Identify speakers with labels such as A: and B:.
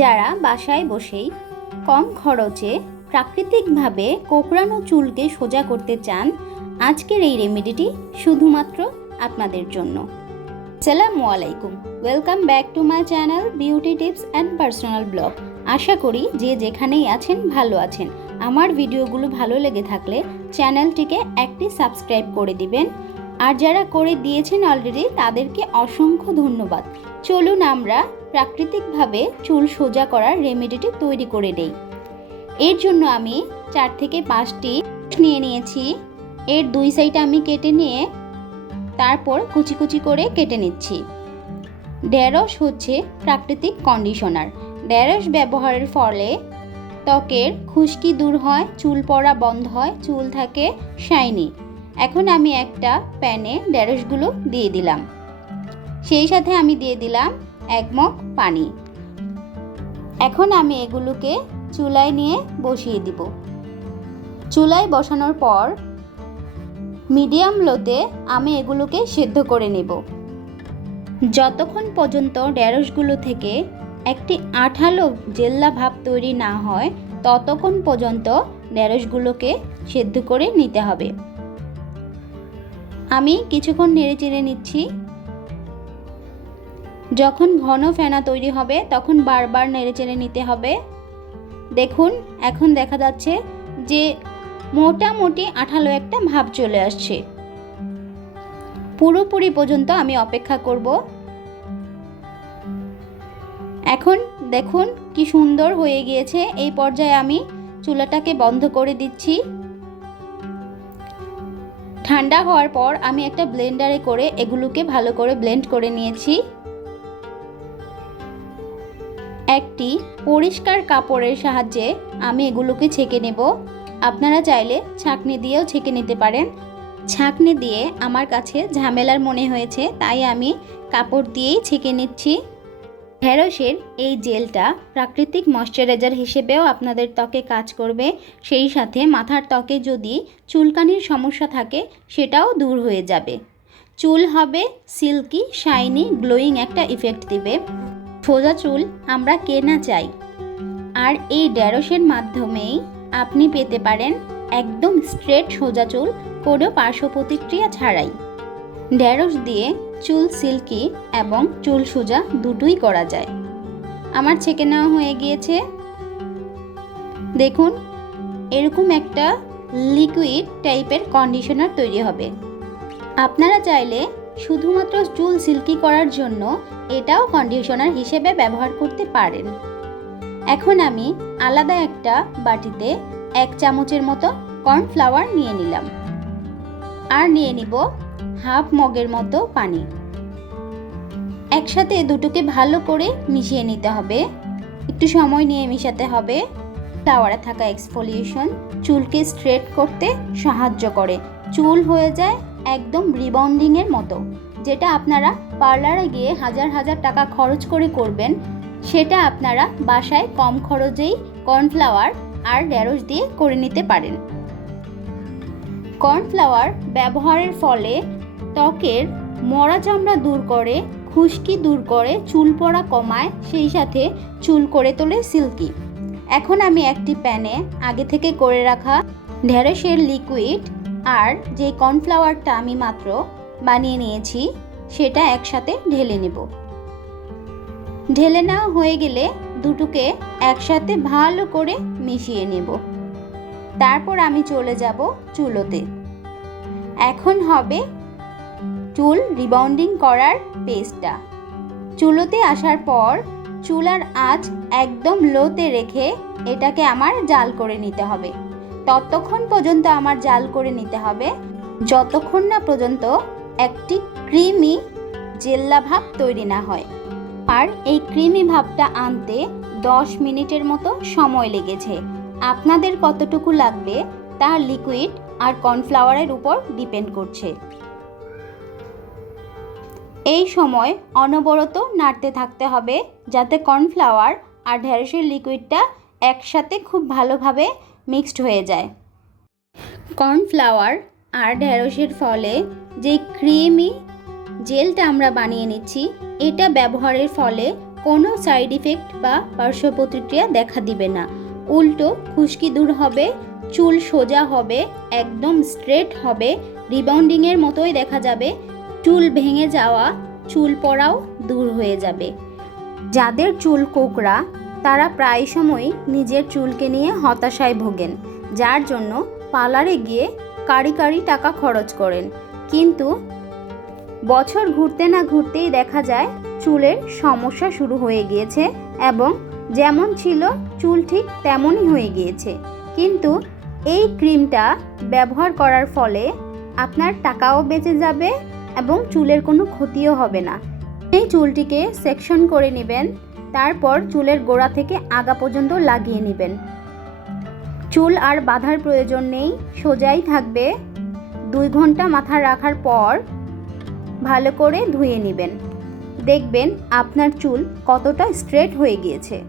A: যারা বাসায় বসেই কম খরচে প্রাকৃতিকভাবে কোকড়ানো চুলকে সোজা করতে চান, আজকের এই রেমেডিটি শুধুমাত্র আপনাদের জন্য। সালামু আলাইকুম। Welcome back to my channel beauty tips and personal blog আশা করি যে যেখানেই আছেন, ভালো আছেন। আমার ভিডিওগুলো ভালো লেগে থাকলে চ্যানেলটিকে একটি সাবস্ক্রাইব করে দিবেন। আর যারা করে দিয়েছেন অলরেডি তাদেরকে অসংখ্য ধন্যবাদ। চলুন আমরা প্রাকৃতিকভাবে চুল সোজা করার রেমেডিটি তৈরি করে নেই। এর জন্য আমি চার থেকে পাঁচটি নিয়ে নিয়েছি। এর দুই সাইডে আমি কেটে নিয়ে তারপর কুচি কুচি করে কেটে নিচ্ছি। ঢেঁড়স হচ্ছে প্রাকৃতিক কন্ডিশনার ঢেঁড়স ব্যবহারের ফলে ত্বকের খুশকি দূর হয়, চুল পড়া বন্ধ হয়, চুল থাকে শাইনি এখন আমি একটা প্যানে ঢেঁড়সগুলো দিয়ে দিলাম। সেই সাথে আমি দিয়ে দিলাম এক মগ পানি। এখন আমি এগুলোকে চুলায় নিয়ে বসিয়ে দিব। চুলায় বসানোর পর মিডিয়াম লোতে আমি এগুলোকে সেদ্ধ করে নেব। যতক্ষণ পর্যন্ত ঢেঁড়সগুলো থেকে একটি আঠালো জেল্লা ভাব তৈরি না হয়, ততক্ষণ পর্যন্ত ঢেঁড়সগুলোকে সেদ্ধ করে নিতে হবে। আমি কিছুক্ষণ নেড়ে চেড়ে নিচ্ছি। যখন ঘন ফেনা তৈরি হবে, তখন বারবার নেড়ে চেড়ে নিতে হবে। দেখুন, এখন দেখা যাচ্ছে যে মোটামুটি আঠালো একটা ভাব চলে আসছে। পুরোপুরি পর্যন্ত আমি অপেক্ষা করব। এখন দেখুন কি সুন্দর হয়ে গিয়েছে। এই পর্যায়ে আমি চুলাটাকে বন্ধ করে দিচ্ছি। ঠান্ডা হওয়ার পর আমি একটা ব্লেন্ডারে করে এগুলোকে ভালো করে ব্লেন্ড করে নিয়েছি। একটি পরিষ্কার কাপড়ের সাহায্যে আমি এগুলোকে ছেঁকে নেব। আপনারা চাইলে ছাঁকনি দিয়েও ছেঁকে নিতে পারেন। ছাঁকনি দিয়ে আমার কাছে ঝামেলার মনে হয়েছে, তাই আমি কাপড় দিয়েই ছেঁকে নিচ্ছি। ঢেঁড়সের এই জেলটা প্রাকৃতিক ময়শ্চারাইজার হিসেবেও আপনাদের ত্বকে কাজ করবে। সেই সাথে মাথার ত্বকে যদি চুলকানির সমস্যা থাকে, সেটাও দূর হয়ে যাবে। চুল হবে সিল্কি, শাইনি, গ্লোয়িং একটা ইফেক্ট দিবে। সোজা চুল আমরা কে না চাই। আর এই ঢেঁড়সের মাধ্যমেই আপনি পেতে পারেন একদম স্ট্রেট সোজা চুল, কোনো পার্শ্ব প্রতিক্রিয়া ছাড়াই। ঢেঁড়স দিয়ে চুল সিল্কি এবং চুল সোজা দুটোই করা যায়। আমার ছেঁকে নেওয়া হয়ে গিয়েছে। দেখুন, এরকম একটা লিকুইড টাইপের কন্ডিশনার তৈরি হবে। আপনারা চাইলে শুধুমাত্র চুল সিল্কি করার জন্য এটাও কন্ডিশনার হিসেবে ব্যবহার করতে পারেন। এখন আমি আলাদা একটা বাটিতে এক চামচের মতো কর্নফ্লাওয়ার নিয়ে নিলাম। আর নিয়ে নিব হাফ মগের মতো পানি। একসাথে দুটোকে ভালো করে মিশিয়ে নিতে হবে। একটু সময় নিয়ে মিশাতে হবে। ফ্লাওয়ারে থাকা এক্সফোলিয়েশন চুলকে স্ট্রেট করতে সাহায্য করে। চুল হয়ে যায় একদম রিবাউন্ডিংয়ের মতো, যেটা আপনারা পার্লারে গিয়ে হাজার হাজার টাকা খরচ করে করবেন, সেটা আপনারা বাসায় কম খরচেই কর্নফ্লাওয়ার আর ঢেঁড়স দিয়ে করে নিতে পারেন। কর্নফ্লাওয়ার ব্যবহারের ফলে ত্বকের মরা চামড়া দূর করে, খুশকি দূর করে, চুল পড়া কমায়, সেই সাথে চুল করে তোলে সিল্কি। এখন আমি একটি প্যানে আগে থেকে করে রাখা ঢেঁড়সের লিকুইড আর যে কর্নফ্লাওয়ারটা আমি মাত্র বানিয়ে নিয়েছি, সেটা একসাথে ঢেলে নেব। ঢেলে নেওয়া হয়ে গেলে দুটোকে একসাথে ভালো করে মিশিয়ে নেব। তারপর আমি চলে যাব চুলোতে। এখন হবে চুল রিবাউন্ডিং করার পেস্টটা। চুলোতে আসার পর চুলার আঁচ একদম লোতে রেখে এটাকে আমার জাল করে নিতে হবে। ততক্ষণ পর্যন্ত আমার জাল করে নিতে হবে। যতক্ষণ না পর্যন্ত একটি ক্রিমি জেল্লা ভাব তৈরি না হয়। আর এই ক্রিমি ভাবটা আনতে দশ মিনিটের মতো সময় লেগেছে। আপনাদের কতটুকু লাগবে তা লিকুইড আর কর্নফ্লাওয়ারের উপর ডিপেন্ড করছে। এই সময় অনবরত নাড়তে থাকতে হবে যাতে কর্নফ্লাওয়ার আর ঢেঁড়সের লিকুইডটা একসাথে খুব ভালোভাবে মিক্সড হয়ে যায়। কর্নফ্লাওয়ার আর ঢেঁড়সের ফলে যে ক্রিমি জেলটা আমরা বানিয়ে নিচ্ছি, এটা ব্যবহারের ফলে কোনো সাইড ইফেক্ট বা পার্শ্ব প্রতিক্রিয়া দেখা দিবে না। উল্টো খুশকি দূর হবে, চুল সোজা হবে, একদম স্ট্রেট হবে রিবাউন্ডিংয়ের মতোই দেখা যাবে, চুল ভেঙে যাওয়া, চুল পড়াও দূর হয়ে যাবে। যাদের চুল কোকড়া তারা প্রায় সময় নিজের চুলকে নিয়ে হতাশায় ভোগেন, যার জন্য পার্লারে গিয়ে কারি কারি টাকা খরচ করেন। কিন্তু বছর ঘুরতে না ঘুরতেই দেখা যায় চুলের সমস্যা শুরু হয়ে গিয়েছে এবং যেমন ছিল চুল ঠিক তেমনই হয়ে গিয়েছে। কিন্তু এই ক্রিমটা ব্যবহার করার ফলে আপনার টাকাও বেঁচে যাবে এবং চুলের কোনো ক্ষতিও হবে না। এই চুলটিকে সেকশন করে নেবেন তারপর চুলের গোড়া থেকে আগা পর্যন্ত লাগিয়ে নেবেন। চুল আর বাধার প্রয়োজন নেই, সোজাই থাকবে। দুই ঘণ্টা মাথা রাখার পর ভালো করে ধুয়ে নেবেন। দেখবেন আপনার চুল কতটা স্ট্রেট হয়ে গিয়েছে।